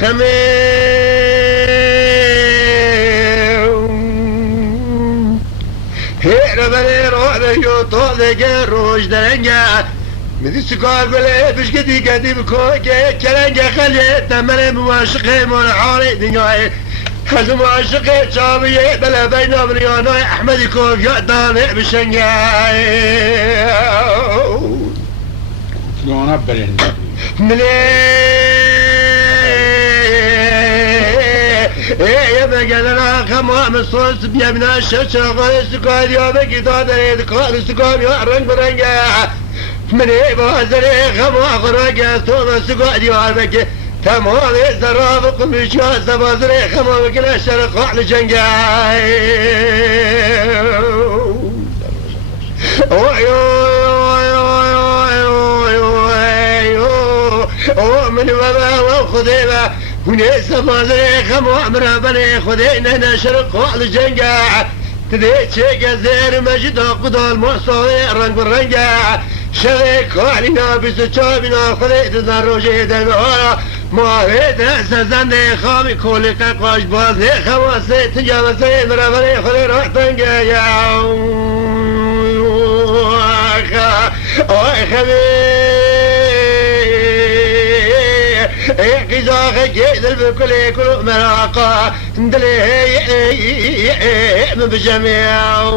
خمين هير بلي روح يوطو ذي روش درنجا مدي سكار بلي بش قدي بكوكي كلنجا خلي تمري مواشقي مولحالي دنياي هذا مواشقي شابي بلا بينا بريانا احمد يكون يقدر بشنجاي شلون ابرين يا بقدر خما مصوص بيمنا الشاشة غير سكار يا بقي دادر يدقار سكار يا رنگ برنجا من بازر خما غرقا ثوم سكار يا بقي تمام زرافق مشوا زبازر خما بقنا شرق على جنجاي من بابا وخذيبه ونيس مازري خمو عمره بني خذينا نشرق على الجنجا تديت شيء زير مجد قدال مصوري رنگ بالرنجا شريك علينا بسجابنا خذيت الروجي دنورا ما هيد سزندي خامي كولي قاش بازي خواسي تجاوزي مرابني خذي روح تنجا يا اوي خبير قزاخ جيد البكل كل مراقه دلي من بجميع